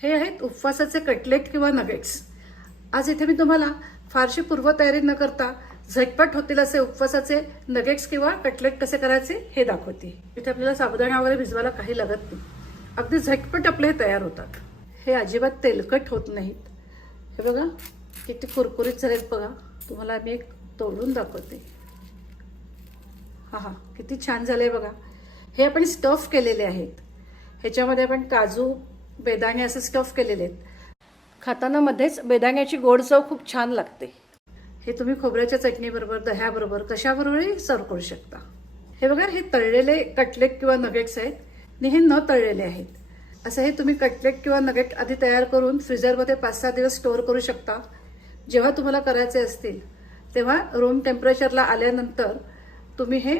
हे आहेत उपवासाचे कटलेट किंवा नगेट्स। आज इथे मी तुम्हाला फारशी पूर्वतयारी न करता झटपट होतील असे उपवासाचे नगेट्स किंवा कटलेट कसे करायचे हे दाखवते। इथे आपल्याला साबुदाणा वगैरे भिजवायला काही लागत नाही, अगदी झटपट आपले तयार होतात। हे अजिबात तेलकट होत नाहीत। हे बघा किती कुरकुरीत झालेत बघा। तुम्हाला मी एक तोडून दाखवते। हा किती छान झाले बघा। हे आपण स्टफ केलेले आहेत। ह्याच्यामध्ये आपण काजू बेदाणे असे स्टफ केलेले आहेत। खाताना मध्येच बेदाण्याची गोड चव खूप छान लागते। हे तुम्ही खोबऱ्याच्या चटणीबरोबर दह्याबरोबर कशाबरोबरही सर्व करू शकता। हे बघा हे तळलेले कटलेट किंवा नगेट्स आहेत आणि हे न तळलेले आहेत। असं हे तुम्ही कटलेट किंवा नगेट आधी तयार करून फ्रीजरमध्ये 5-6 दिवस स्टोअर करू शकता। जेव्हा तुम्हाला करायचे असतील तेव्हा रूम टेम्परेचरला आल्यानंतर तुम्ही हे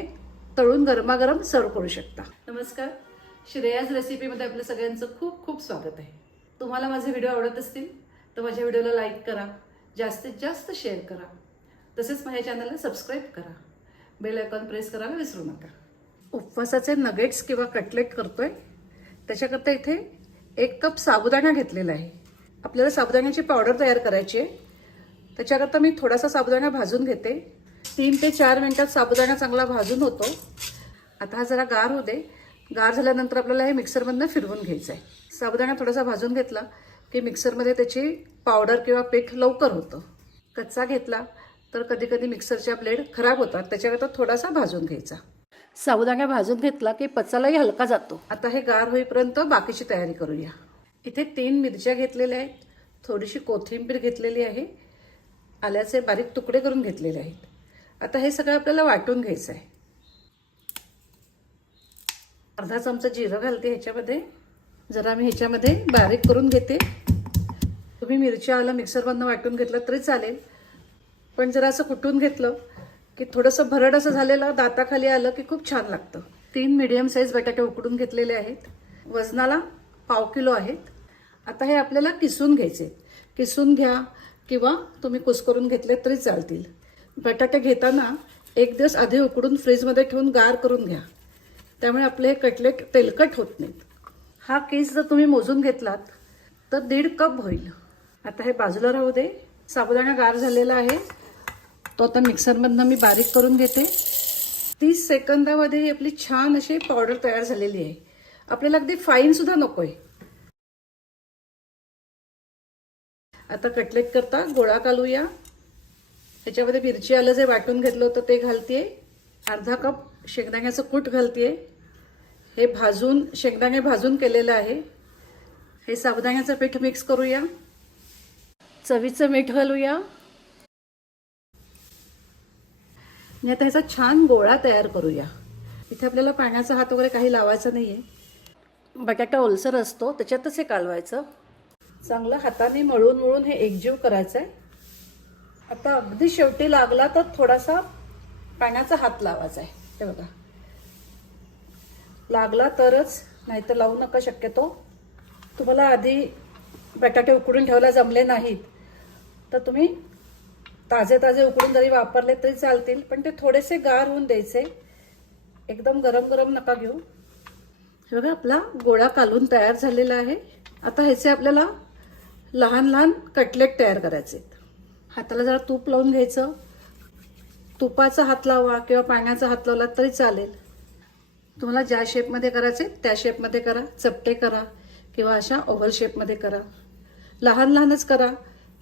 तळून गरमागरम सर्व करू शकता। नमस्कार, श्रेयाज रेसिपीमध्ये आपलं सगळ्यांचं खूप खूप स्वागत आहे। तुम्हाला माझे व्हिडिओ आवडत असतील तर माझ्या व्हिडिओला लाईक करा, जास्तीत जास्त शेअर करा, तसेच माझ्या चॅनलला सबस्क्राईब करा, बेल आयकॉन प्रेस करायला विसरू नका। उपवासाचे नगेट्स किंवा कटलेट करतोय, त्याच्याकरता इथे 1 कप साबुदाणा घेतलेला आहे। आपल्याला साबुदाण्याची पावडर तयार करायची आहे। त्याच्याकरता मी थोडासा साबुदाणा भाजून घेते। 3 ते 4 मिनिटात साबुदाणा चांगला भाजून होतो। आता हा जरा गार होऊ दे। गार झाल्यानंतर आपल्याला हे मिक्सरमधनं फिरवून घ्यायचं आहे। साबुदाणा थोडासा भाजून घेतला की मिक्सरमध्ये त्याची पावडर किंवा पीठ लवकर होतं। कच्चा घेतला तर कधी कधी मिक्सरच्या ब्लेड खराब होतात, त्याच्याकरता थोडासा भाजून घ्यायचा। साबुदाणा भाजून घेतला की पचायलाही हलका जातो। आता हे गार होईपर्यंत बाकीची तयारी करूया। इथे 3 मिरच्या घेतलेल्या आहेत, थोडीशी कोथिंबीर घेतलेली आहे, आल्याचे बारीक तुकडे करून घेतलेले आहेत। आता हे सगळं आपल्याला वाटून घ्यायचं आहे। अर्धा चमचा जिरं घालते ह्याच्यामध्ये। जरा मी ह्याच्यामध्ये बारीक करून घेते। तुम्ही मिरची आलं मिक्सरमधनं वाटून घेतलं तरी चालेल, पण जरा असं कुटून घेतलं की थोडंसं भरड असं झालेलं दाताखाली आलं की खूप छान लागतं। 3 मीडियम साईज बटाटे उकडून घेतलेले आहेत, वजनाला 1/2 किलो आहेत। आता हे आपल्याला किसून घ्यायचे। किसून घ्या किंवा तुम्ही कुस्करून घेतले तरी चालतील। बटाटे घेताना 1 दिवस आधी उकडून फ्रीजमध्ये ठेवून गार करून घ्या, त्यामुळे आपले हे कटलेट तेलकट होत नाहीत। हा किस जर तुम्ही मोजून घेतलात तर 1.5 कप होईल। आता हे बाजूला राहू दे। साबुदाणा गार झालेला आहे, तो आता मिक्सरमधनं मी बारीक करून घेते। 30 सेकंदामध्ये आपली छान अशी पावडर तयार झालेली आहे। आपल्याला अगदी फाईन सुद्धा नकोय। आता कटलेट करता गोळा कालूया। ह्याच्यामध्ये मिरची आलं जे वाटून घेतलं होतं ते घालतेय। अर्धा कप शेंगदाण्याचं कूट घालतेय। हे शेंगदाणे भाजून केलेलं आहे। हे साबुदाण्याचं पीठ मिक्स करूया। चवीचं मीठ घालूया आणि आता ह्याचा छान गोळा तयार करूया। इथे आपल्याला पाण्याचा हात वगैरे काही लावायचा नाहीये। बटाटा ओलसर असतो त्याच्यातच हे कालवायचं। चांगलं हाताने मळून हे एकजीव करायचं आहे। आता अगदी शेवटी लागला तर थोडासा पाण्याचा हात लावायचा आहे। हे बघा, लागला तरच, नाहीतर लावू नका शक्यतो। तुम्हाला आधी बटाटे उकडून ठेवायला जमले नाहीत तर तुम्ही ताजे उकडून जरी वापरले तरी चालतील, पण ते थोडेसे गार होऊन द्यायचे। एकदम गरम नका घेऊ। हे बघा आपला गोळा कालून तयार झालेला आहे। आता ह्याचे आपल्याला लहान कटलेट तयार करायचे। हाताला जरा तूप लावून घ्यायचं। तुपाचा हात लावा किंवा पाण्याचा हात लावला तरी चालेल। तुम्हाला ज्या शेपमध्ये करायचे त्या शेपमध्ये करा, चपटे करा किंवा अशा ओव्हल शेपमध्ये करा। लहानच करा,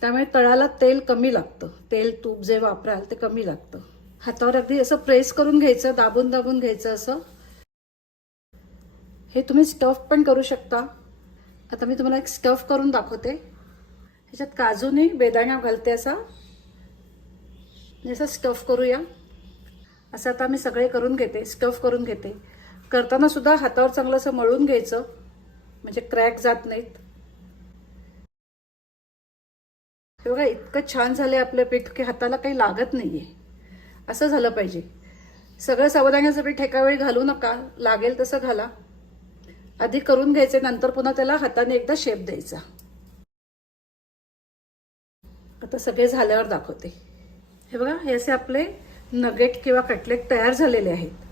त्यामुळे तळाला तेल कमी लागतं। तेल तूप जे वापराल ते कमी लागतं। हातावर अगदी असं प्रेस करून घ्यायचं, दाबून घ्यायचं असं। हे तुम्ही स्टफ पण करू शकता। आता मी तुम्हाला एक स्टफ करून दाखवते। ह्याच्यात काजूने बेदाणा घालते असा स्टफ करूया। असं आता मी सगळे करून घेते, स्टफ करून घेते। करताना सुद्धा हातावर चांगलं असं मळून घ्यायचं, म्हणजे क्रॅक जात नाहीत। हे बघा इतकं छान झालंय आपलं पीठ की हाताला काही लागत नाहीये। असं झालं पाहिजे। सगळं साबुदाण्याचं पीठ एका वेळी घालू नका, लागेल तसं घाला। आधी करून घ्यायचे, नंतर पुन्हा त्याला हाताने एकदा शेप द्यायचा। आता सगळे झाल्यावर दाखवते। हे बघा, हे असे आपले नगेट किंवा कटलेट तयार झालेले आहेत।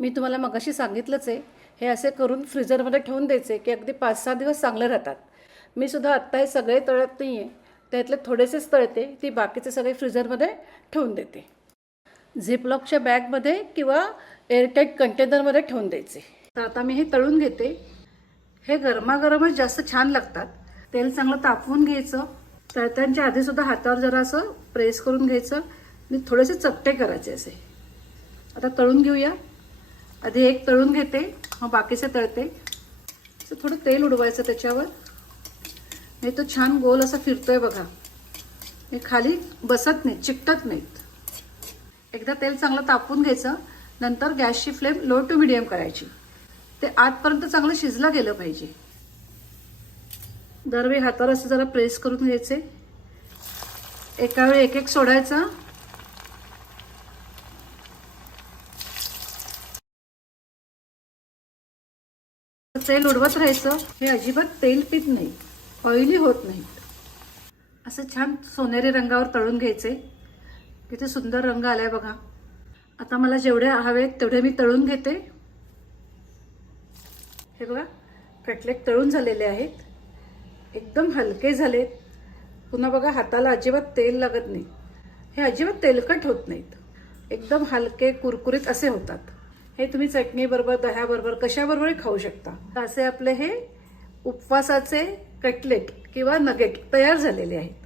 मी तुम्हाला मगाशी सांगितलंच आहे, हे असे करून फ्रीजरमध्ये ठेवून द्यायचे की अगदी 5-6 दिवस चांगले राहतात। मी सुद्धा आत्ता हे सगळे तळत नाही आहे, त्यातले थोडेसेच तळते, ती बाकीचे सगळे फ्रीझरमध्ये ठेवून देते. झिपलॉकच्या बॅगमध्ये किंवा एअरटाईट कंटेनरमध्ये ठेवून द्यायचे. तर आता मी हे तळून घेते. हे गरमागरमच जास्त छान लागतात. तेल चांगलं तापवून घ्यायचं. तळत्यांच्या आधीसुद्धा हातावर जरा असं प्रेस करून घ्यायचं. मी थोडेसे चपटे करायचे असे. आता तळून घेऊया. आधी एक तळून घेते, मग बाकीचे तळते. असं थोडं तेल उडवायचं त्याच्यावर. नाही तो छान गोल असा फिरतोय बघा. हे खाली बसत नाहीत, चिकटत नाहीत. एकदा तेल चांगलं तापवून घ्यायचं. नंतर गॅसची फ्लेम लो टू मिडियम करायची. ते आतपर्यंत चांगलं शिजलं गेलं पाहिजे. दरवेळी हातावर असं जरा प्रेस करून घ्यायचे. एका वेळी एक एक सोडायचं. तेल उडवत राहायचं. हे अजिबात तेल पित नाही, ऑइली होत नाहीत. असं छान सोनेरी रंगावर तळून घ्यायचे. किती सुंदर रंग आलाय बघा. आता मला जेवढे हवेत तेवढे मी तळून घेते. हे बघा, कटलेट तळून झालेले आहेत. एकदम हलके झालेत. पुन्हा बघा, हाताला अजिबात तेल लागत नाही. हे अजिबात तेलकट होत नाहीत. एकदम हलके कुरकुरीत असे होतात. हे तुम्ही चटणीबरोबर, दह्याबरोबर, कशाबरोबरही खाऊ शकता. असे आपले हे उपवासाचे कटलेट किंवा नगेट तयार झालेले आहेत.